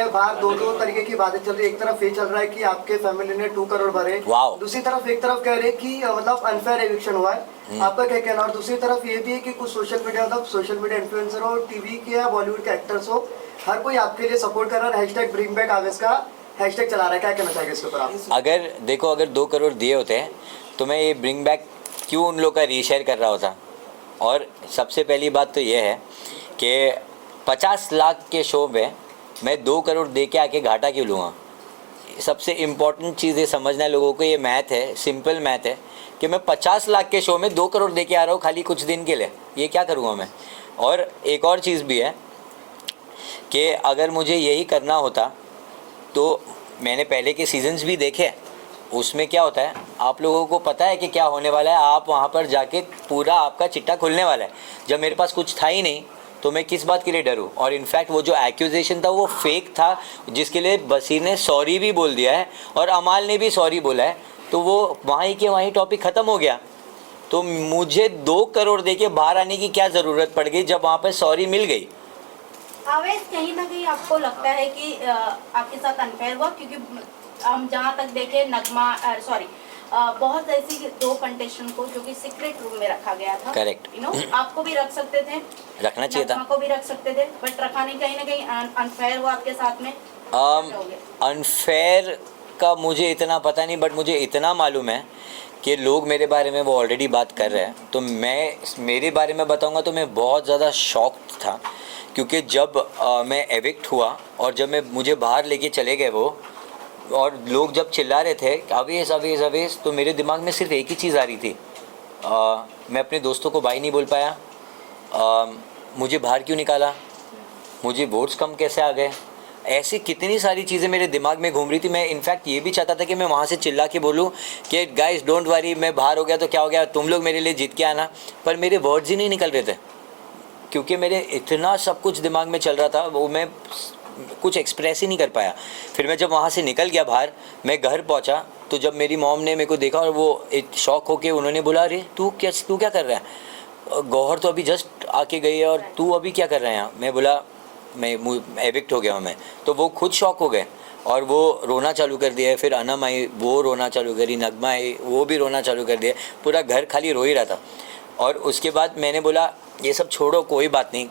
जगह बाहर दो दो तरीके की बातें चल रही है। एक तरफ ये चल रहा है कि आपके फैमिली ने 2 करोड़ भरे, दूसरी तरफ एक तरफ कह रहे हैं कि मतलब अनफेयर एविक्शन हुआ है। आपका क्या कहना? और दूसरी तरफ ये भी है कि कुछ सोशल मीडिया इन्फ्लुएंसर हो, टीवी के या बॉलीवुड के एक्टर्स हो, हर कोई आपके लिए सपोर्ट कर रहा है, हैशटैग ब्रिंग बैक आवेश का हैशटैग चला रहा है। क्या कहना चाहेंगे इसके ऊपर आप? अगर देखो, अगर 2 करोड़ दिए होते हैं तो मैं ये ब्रिंग बैक क्यों उन लोग का रीशेयर कर रहा होता। और सबसे पहली बात तो ये है कि 50 लाख के शो में मैं 2 करोड़ दे के आके घाटा क्यों लूँगा। सबसे इम्पॉर्टेंट चीज़ ये समझना है लोगों को, ये मैथ है, सिंपल मैथ है कि मैं 50 लाख के शो में 2 करोड़ दे के आ रहा हूँ खाली कुछ दिन के लिए, ये क्या करूँगा मैं। और एक और चीज़ भी है कि अगर मुझे यही करना होता तो मैंने पहले के सीजन्स भी देखे, उसमें क्या होता है आप लोगों को पता है कि क्या होने वाला है। आप वहाँ पर जाके पूरा आपका चिट्टा खुलने वाला है। जब मेरे पास कुछ था ही नहीं तो मैं किस बात के लिए डरूं। और इनफैक्ट वो जो एक्यूजेशन था वो फेक था, जिसके लिए बसीर ने सॉरी भी बोल दिया है और अमाल ने भी सॉरी बोला है, तो वो वहीं के वहीं टॉपिक ख़त्म हो गया। तो मुझे 2 करोड़ दे के बाहर आने की क्या ज़रूरत पड़ गई जब वहाँ पर सॉरी मिल गई। आवेश, कहीं ना कहीं आपको लगता है कि आपके साथ अनफेयर हुआ? क्योंकि हम जहाँ तक देखे नगमा बहुत ऐसी 2 कंटेस्टेंट को जो कि सीक्रेट रूम में रखा गया था। करेक्ट। आपको भी रख सकते थे, रखना चाहिए था, नगमा को भी रख सकते थे, बट रखा नहीं। कहीं ना कहीं अनफेयर हुआ आपके साथ में। अनफेयर का मुझे इतना पता नहीं, बट मुझे इतना मालूम है कि लोग मेरे बारे में वो ऑलरेडी बात कर रहे हैं। तो मैं मेरे बारे में बताऊंगा तो मैं बहुत ज़्यादा शॉक्ड था, क्योंकि जब मैं एविक्ट हुआ और जब मुझे बाहर लेके चले गए वो, और लोग जब चिल्ला रहे थे अवेश अवेश अवेश, तो मेरे दिमाग में सिर्फ एक ही चीज़ आ रही थी, मैं अपने दोस्तों को बाय नहीं बोल पाया, मुझे बाहर क्यों निकाला, मुझे वोट्स कम कैसे आ गए। ऐसी कितनी सारी चीज़ें मेरे दिमाग में घूम रही थी। मैं इनफैक्ट ये भी चाहता था कि मैं वहाँ से चिल्ला के बोलूँ कि गाइस डोंट वरी, मैं बाहर हो गया तो क्या हो गया, तुम लोग मेरे लिए जीत के आना, पर मेरे वर्ड्स ही नहीं निकल रहे थे, क्योंकि मेरे इतना सब कुछ दिमाग में चल रहा था, वो मैं कुछ एक्सप्रेस ही नहीं कर पाया। फिर मैं जब वहाँ से निकल गया बाहर, मैं घर पहुँचा तो जब मेरी मॉम ने मेरे को देखा और वो एक शॉक होके उन्होंने बोला, अरे तू क्या कर रहा है, गौहर तो अभी जस्ट आके गई है और तू अभी क्या कर रहा है यहाँ। मैं बोला मैं एविक्ट हो गया हूँ मैं। तो वो खुद शॉक हो गए और वो रोना चालू कर दिया। फिर अनम आई, वो रोना चालू करी, नगमा आई, वो भी रोना चालू कर दिया, पूरा घर खाली रो ही रहा था। और उसके बाद मैंने बोला ये सब छोड़ो, कोई बात नहीं,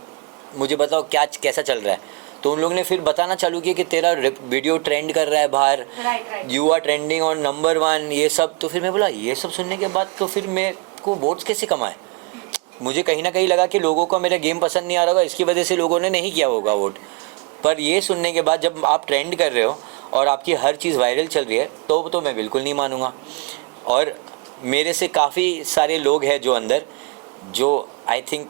मुझे बताओ क्या कैसा चल रहा है। तो उन लोगों ने फिर बताना चालू किया कि तेरा वीडियो ट्रेंड कर रहा है बाहर, you are trending on number 1, ये सब। तो फिर मैं बोला ये सब सुनने के बाद तो फिर मैं को वोट्स कैसे कमाए। मुझे कहीं ना कहीं लगा कि लोगों को मेरा गेम पसंद नहीं आ रहा होगा, इसकी वजह से लोगों ने नहीं किया होगा वोट। पर ये सुनने के बाद जब आप ट्रेंड कर रहे हो और आपकी हर चीज़ वायरल चल रही है तो मैं बिल्कुल नहीं मानूंगा। और मेरे से काफ़ी सारे लोग हैं जो अंदर, जो आई थिंक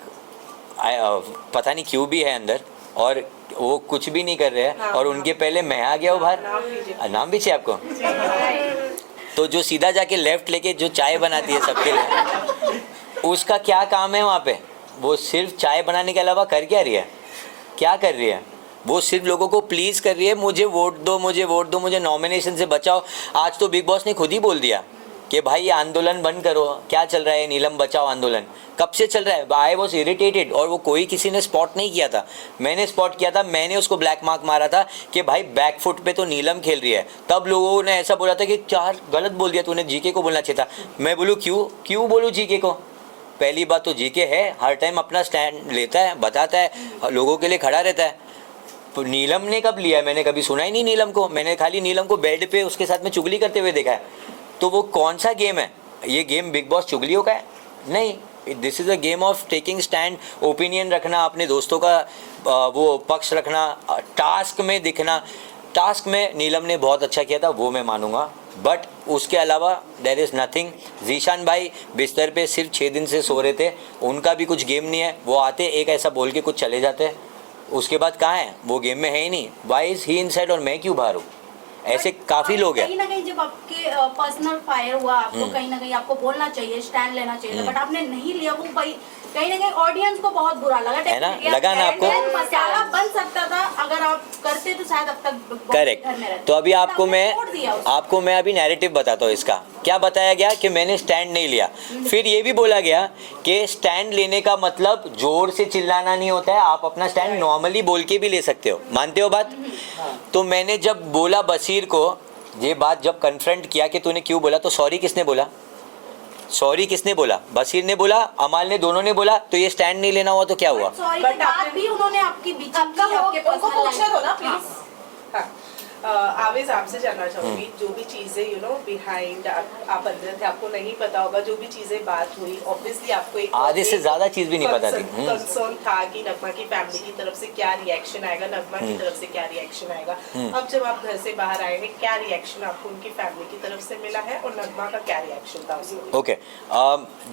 पता नहीं क्यों भी है अंदर, और वो कुछ भी नहीं कर रहे हैं, और उनके पहले मैं आ गया हूँ बाहर। नाम भी चाहिए आपको? तो जो सीधा जाके लेफ्ट लेके जो चाय बनाती है सबके लिए, उसका क्या काम है वहाँ पे? वो सिर्फ चाय बनाने के अलावा कर क्या रही है, क्या कर रही है? वो सिर्फ लोगों को प्लीज़ कर रही है, मुझे वोट दो, मुझे वोट दो, मुझे नॉमिनेशन से बचाओ। आज तो बिग बॉस ने खुद ही बोल दिया कि भाई ये आंदोलन बंद करो। क्या चल रहा है नीलम बचाओ आंदोलन, कब से चल रहा है? I was irritated. और वो कोई किसी ने स्पॉट नहीं किया था, मैंने स्पॉट किया था, मैंने उसको ब्लैक मार्क मारा था कि भाई बैक फुट पे तो नीलम खेल रही है। तब लोगों ने ऐसा बोला था कि चार गलत बोल दिया तूने, जीके को बोलना चाहिए था। मैं बोलूँ क्यों बोलूँ जीके को? पहली बात तो जीके है हर टाइम अपना स्टैंड लेता है, बताता है, लोगों के लिए खड़ा रहता है। तो नीलम ने कब लिया? मैंने कभी सुना ही नहीं नीलम को। मैंने खाली नीलम को बेड पे उसके साथ में चुगली करते हुए देखा है। तो वो कौन सा गेम है? ये गेम बिग बॉस चुगलियों का है? नहीं, this is a game of taking stand, opinion रखना, अपने दोस्तों का वो पक्ष रखना, टास्क में दिखना। टास्क में नीलम ने बहुत अच्छा किया था, वो मैं मानूंगा, बट उसके अलावा देयर इज़ नथिंग। जीशान भाई बिस्तर पे सिर्फ 6 दिन से सो रहे थे, उनका भी कुछ गेम नहीं है। वो आते एक ऐसा बोल के कुछ चले जाते, उसके बाद कहाँ है? वो गेम में है ही नहीं। वाई इज़ ही इनसाइड और मैं क्यों बाहर हूँ? ऐसे काफी लोग हैं। कहीं ना कहीं जब आपके पर्सनल फायर हुआ, आपको कहीं ना कहीं आपको बोलना चाहिए, स्टैंड लेना चाहिए, बट आपने नहीं लिया। वो भाई कहीं ना कहीं ऑडियंस को बहुत बुरा लगा, है ना? definitely। लगा ना आपको? मसाला बन सकता था अगर आप करते तो शायद अब तक घर में करेक्ट। रहते। तो अभी आपको आपने मैं छोड़ दिया उसको। आपको मैं अभी नैरेटिव बताता हूँ इसका। क्या बताया गया कि मैंने स्टैंड नहीं लिया। फिर ये भी बोला गया कि स्टैंड लेने का मतलब जोर से चिल्लाना नहीं होता है, आप अपना स्टैंड नॉर्मली बोल के भी ले सकते हो। मानते हो बात? तो मैंने जब बोला बशीर को ये बात, जब कन्फ्रंट किया कि तूने क्यों बोला, तो सॉरी किसने बोला? सॉरी किसने बोला? बशीर ने बोला, अमाल ने, दोनों ने बोला। तो ये स्टैंड नहीं लेना हुआ तो क्या हुआ? सॉरी But की बात आपने- भी उन्होंने आपकी बीच में आपका की, आपके उनको personal पूछने life दो ना में। प्लीज। हाँ आवेज आपसे जानना चाहूंगी, जो भी चीजें यू नो बिहाइंड आप अंदर थे, आपको नहीं पता होगा, जो भी चीजें बात हुई, ऑब्वियसली आपको एक आधे से ज्यादा चीज भी नहीं पता थी। कंसर्न था कि नगमा की फैमिली की तरफ से क्या रिएक्शन आएगा, नगमा की तरफ से क्या रिएक्शन आएगा। अब जब आप घर से बाहर आए हैं, क्या रिएक्शन आपको उनकी फैमिली की तरफ से मिला है और नगमा का क्या रिएक्शन था उसको? ओके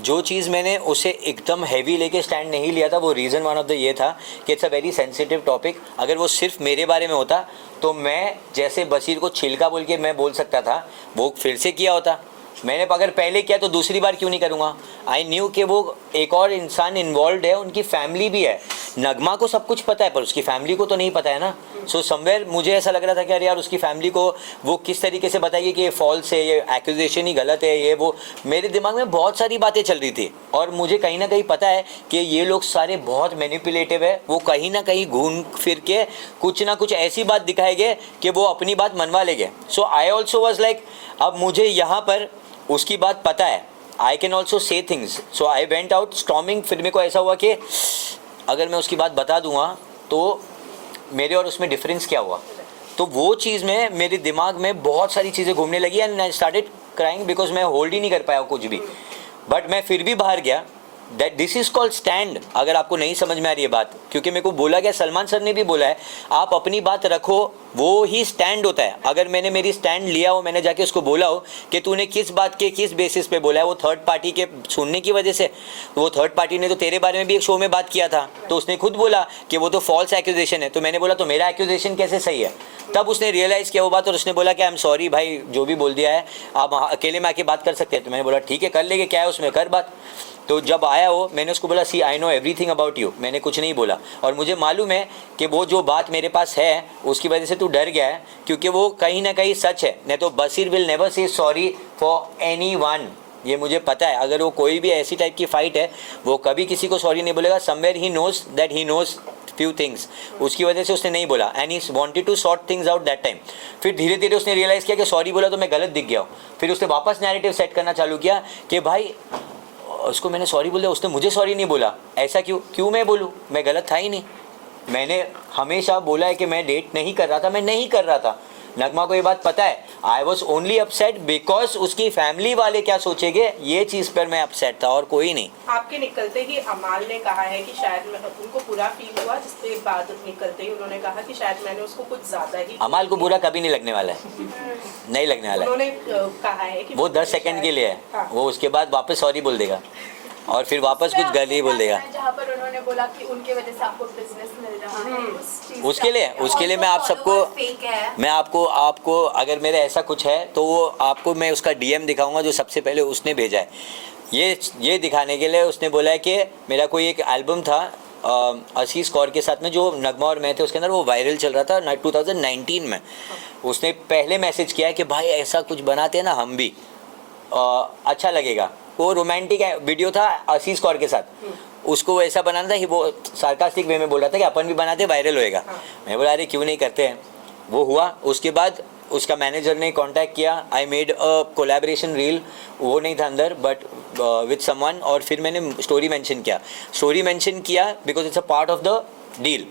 जो चीज़ मैंने उसे एकदम हैवी लेके स्टैंड नहीं लिया था, वो रीज़न वन ऑफ द ये था कि it's a very sensitive topic. अगर वो सिर्फ मेरे बारे में होता तो मैं जैसे बशीर को छिलका बोल के मैं बोल सकता था, वो फिर से किया होता। मैंने अगर पहले किया तो दूसरी बार क्यों नहीं करूँगा? आई न्यू कि वो एक और इंसान इन्वॉल्व है, उनकी फैमिली भी है। नगमा को सब कुछ पता है पर उसकी फैमिली को तो नहीं पता है ना। सो समवेयर मुझे ऐसा लग रहा था कि अरे यार उसकी फैमिली को वो किस तरीके से बताएगी कि ये फॉल्स है, ये एक्यूजेशन ही गलत है, ये वो। मेरे दिमाग में बहुत सारी बातें चल रही थी और मुझे कहीं ना कहीं पता है कि ये लोग सारे बहुत मैनिपुलेटिव है। वो कहीं ना कहीं घूम फिर के कुछ ना कुछ ऐसी बात दिखाएंगे कि वो अपनी बात मनवा लेंगे। सो आई ऑल्सो वॉज लाइक, अब मुझे यहाँ पर उसकी बात पता है, I can also say things. So I went out storming. फिर मेरे को ऐसा हुआ कि अगर मैं उसकी बात बता दूंगा तो मेरे और उसमें डिफरेंस क्या हुआ। तो वो चीज़ में मेरे दिमाग में बहुत सारी चीज़ें घूमने लगी and I started crying because मैं होल्ड ही नहीं कर पाया कुछ भी। बट मैं फिर भी बाहर गया। That this is called stand. अगर आपको नहीं समझ में आ रही है बात, क्योंकि मेरे को बोला गया, सलमान सर ने भी बोला है, आप अपनी बात रखो, वो ही स्टैंड होता है। अगर मैंने मेरी स्टैंड लिया हो, मैंने जाके उसको बोला हो कि तूने किस बात के किस बेसिस पे बोला है, वो थर्ड पार्टी के सुनने की वजह से। वो थर्ड पार्टी ने तो तेरे बारे में भी एक शो में बात किया था, तो उसने खुद बोला कि वो तो फॉल्स एक्यूजेशन है। तो मैंने बोला तो मेरा एक्यूजेशन कैसे सही है? तब उसने रियलाइज़ किया वो बात और उसने बोला कि आई एम सॉरी भाई, जो भी बोल दिया है आप अकेले में आके बात कर सकते हैं। तो मैंने बोला ठीक है कर लेंगे, क्या है उसमें, कर बात। तो जब आया वो, मैंने उसको बोला see I know everything about you, मैंने कुछ नहीं बोला और मुझे मालूम है कि वो जो बात मेरे पास है उसकी वजह से तू डर गया है, क्योंकि वो कहीं ना कहीं सच है। नहीं तो Bashir will never say sorry for anyone, ये मुझे पता है। अगर वो कोई भी ऐसी टाइप की फाइट है, वो कभी किसी को सॉरी नहीं बोलेगा। Somewhere he knows that he knows few things, उसकी वजह से उसने नहीं बोला and he wanted to sort things out that time. फिर धीरे धीरे उसने रियलाइज़ किया कि सॉरी बोला तो मैं गलत दिख गया हूँ। फिर उसने वापस नैरेटिव सेट करना चालू किया कि भाई उसको मैंने सॉरी बोला, उसने मुझे सॉरी नहीं बोला, ऐसा क्यों मैं बोलूँ, मैं गलत था ही नहीं। मैंने हमेशा बोला है कि मैं डेट नहीं कर रहा था, मैं नहीं कर रहा था। नगमा को ये बात पता है। I was only upset because उसकी फैमिली वाले क्या सोचेंगे, ये चीज़ पर मैं अपसेट था और कोई नहीं। आपके निकलते ही अमाल ने कहा है कि शायद उनको बुरा फील हुआ, जिसके बाद निकलते ही उन्होंने कहा कि शायद मैंने उसको कुछ ज्यादा ही। अमाल को बुरा कभी नहीं लगने वाला है, नहीं लगने वाला है। उन्होंने कहा है कि वो 10 सेकंड के लिए है, हाँ। वो उसके बाद वापस सॉरी बोल देगा और फिर वापस कुछ गली बोल देगा। जहाँ पर उन्होंने बोला कि उनके वजह से आपको बिजनेस मिल रहा है, उस चीज़ उसके लिए मैं आप सबको, मैं आपको अगर मेरे ऐसा कुछ है तो वो आपको मैं उसका डीएम दिखाऊंगा जो सबसे पहले उसने भेजा है। ये दिखाने के लिए उसने बोला है कि मेरा कोई एक एल्बम था असीस कौर के साथ में, जो नगमा और मैं थे, उसके अंदर वो वायरल चल रहा था 2019 में। उसने पहले मैसेज किया है कि भाई ऐसा कुछ बनाते हैं ना हम भी, अच्छा लगेगा। वो रोमांटिक वीडियो था असीस कौर के साथ, उसको वो ऐसा बनाना था कि वो सार्कास्टिक वे में बोल रहा था कि अपन भी बनाते वायरल होएगा। मैं बोला अरे क्यों नहीं करते हैं। वो हुआ। उसके बाद उसका मैनेजर ने कांटेक्ट किया, I made a collaboration reel, वो नहीं था अंदर बट विद समवन, और फिर मैंने स्टोरी मेंशन किया because it's a part of the deal.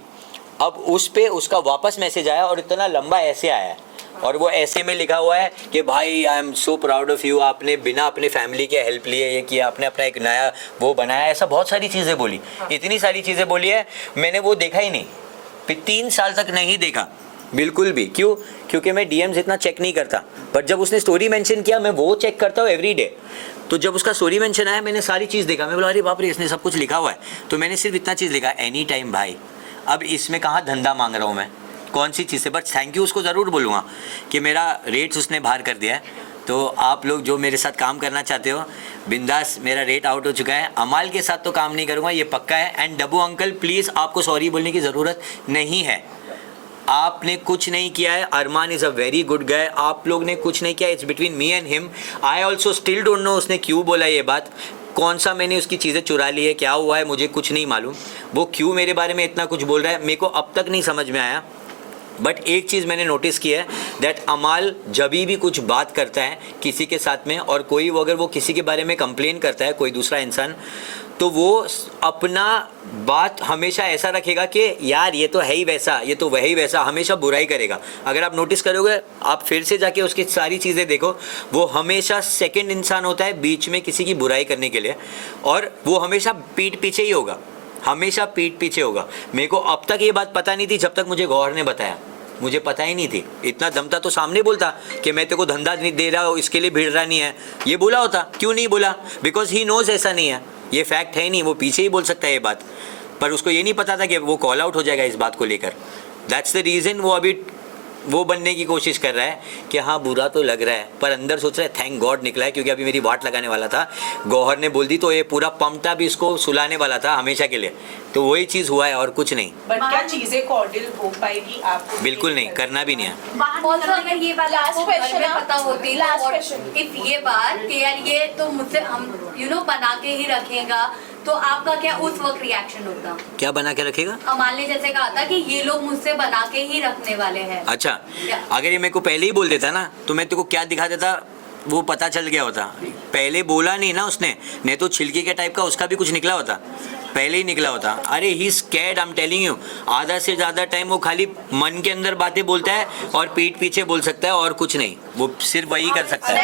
अब उस पे उसका वापस मैसेज आया और इतना लंबा ऐसे आया है और वो ऐसे में लिखा हुआ है कि भाई I am so proud of you, आपने बिना अपने फैमिली के हेल्प लिए ये किया, आपने अपना एक नया वो बनाया, ऐसा बहुत सारी चीज़ें बोली, इतनी सारी चीज़ें बोली है। मैंने वो देखा ही नहीं, फिर 3 साल तक नहीं देखा बिल्कुल भी। क्यों? क्योंकि मैं डीएम्स इतना चेक नहीं करता, बट जब उसने स्टोरी मेंशन किया मैं वो चेक करता हूँ एवरी डे। तो जब उसका स्टोरी मेंशन आया मैंने सारी चीज़ देखा, मैं बोला अरे बाप रे इसने सब कुछ लिखा हुआ है। तो मैंने सिर्फ इतना चीज़ लिखा, एनी टाइम भाई, अब इसमें कहाँ धंधा मांग रहा हूँ मैं, कौन सी चीज़ से, बट थैंक यू उसको ज़रूर बोलूँगा कि मेरा रेट्स उसने बाहर कर दिया है। तो आप लोग जो मेरे साथ काम करना चाहते हो, बिंदास, मेरा रेट आउट हो चुका है। अमाल के साथ तो काम नहीं करूँगा, ये पक्का है। एंड डब्बू अंकल प्लीज़, आपको सॉरी बोलने की ज़रूरत नहीं है। आपने कुछ नहीं किया है। Arman is a very good guy. आप लोग ने कुछ नहीं किया। It's between me and him. I also still don't know उसने क्यों बोला ये बात, कौन सा मैंने उसकी चीज़ें चुरा ली है, क्या हुआ है, मुझे कुछ नहीं मालूम। वो क्यों मेरे बारे में इतना कुछ बोल रहा है, मेरे को अब तक नहीं समझ में आया। बट एक चीज़ मैंने नोटिस की है दैट अमाल जब भी कुछ बात करता है किसी के साथ में, और कोई अगर वो किसी के बारे में कंप्लेन करता है, कोई दूसरा इंसान, तो वो अपना बात हमेशा ऐसा रखेगा कि यार ये तो है ही वैसा, ये तो वही वैसा, हमेशा बुराई करेगा। अगर आप नोटिस करोगे, आप फिर से जाके उसकी सारी चीज़ें देखो, वो हमेशा सेकंड इंसान होता है बीच में किसी की बुराई करने के लिए, और वो हमेशा पीठ पीछे ही होगा, हमेशा पीठ पीछे होगा। मेरे को अब तक ये बात पता नहीं थी जब तक मुझे गौहर ने बताया, मुझे पता ही नहीं थी। इतना दम था तो सामने बोलता कि मैं तेरे को धंधा नहीं दे रहा हूँ, इसके लिए भिड़ रहा नहीं है, ये बोला होता। क्यों नहीं बोला? बिकॉज ही नोज ऐसा नहीं है, ये फैक्ट है नहीं, वो पीछे ही बोल सकता है ये बात, पर उसको ये नहीं पता था कि वो कॉल आउट हो जाएगा इस बात को लेकर। दैट्स द रीज़न वो अभी वो बनने की कोशिश कर रहा है कि हाँ बुरा तो लग रहा है, पर अंदर सोच रहा है थैंक गॉड निकला है, क्योंकि अभी मेरी वाट लगाने वाला था। गौहर ने बोल दी तो ये पूरा पम्पटा भी इसको सुलाने वाला था हमेशा के लिए। तो वही चीज़ हुआ है और कुछ नहीं। बट क्या चीजें कॉर्डियल हो पाएगी आपको? बिल्कुल नहीं, करना भी नहीं है। Also, अगर ये बात Last आपको question, घर में हाँ। पता होती, Last और question. if ये बात कि यार ये तो मुझसे हम बना के ही रखेगा, तो आपका क्या उस वक्त रिएक्शन होता? क्या बना के रखेगा? अमाल ने जैसे कहा था कि ये लोग मुझसे बना के ही रखने वाले हैं। अच्छा, क्या? अगर ये मेरे को पहले ही बोल देता ना तो मैं तेरे को क्या दिखा देता, वो पता चल गया होता। पहले बोला नहीं ना उसने, नहीं तो छिलके के टाइप का उसका भी कुछ निकला होता, पहले ही निकला होता। अरे he scared, I am telling you. आधा से ज़्यादा टाइम वो खाली मन के अंदर बातें बोलता है और पीठ पीछे बोल सकता है और कुछ नहीं, वो सिर्फ वही कर सकता है।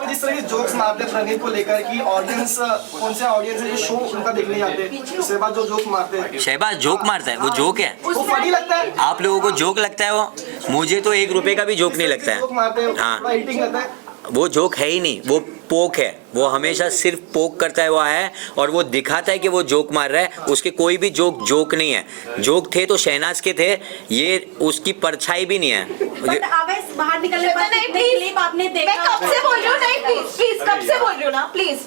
जिस तरह की जोक्स मारते हैं प्रणीत को लेकर कि ऑडियंस कौन से ऑडियंस है जो शो उनका देखने जाते हैं, शहबाज जो जोक मारते हैं, शहबाज जोक मारता है, वो जोक है, वो फनी लगता है। आप लोगों को जोक लगता है वो, मुझे तो 1 रुपए का भी जोक नहीं लगता जोक है। मारते हैं, हाँ। थोड़ा हिटिंग लगता है। वो जोक है ही नहीं, वो पोक है। वो हमेशा सिर्फ पोक करता है हुआ है, और वो दिखाता है कि वो जोक मार रहा है। उसके कोई भी जोक नहीं है। जोक थे तो शहनाज के थे, ये उसकी परछाई भी नहीं है। बट आवेश बाहर निकलने पर नहीं, कितने please. क्लिप आपने देखा? मैं कब से बोल रही हूँ, नहीं प्लीज प्लीज, कब से बोल रही हूँ ना, प्लीज।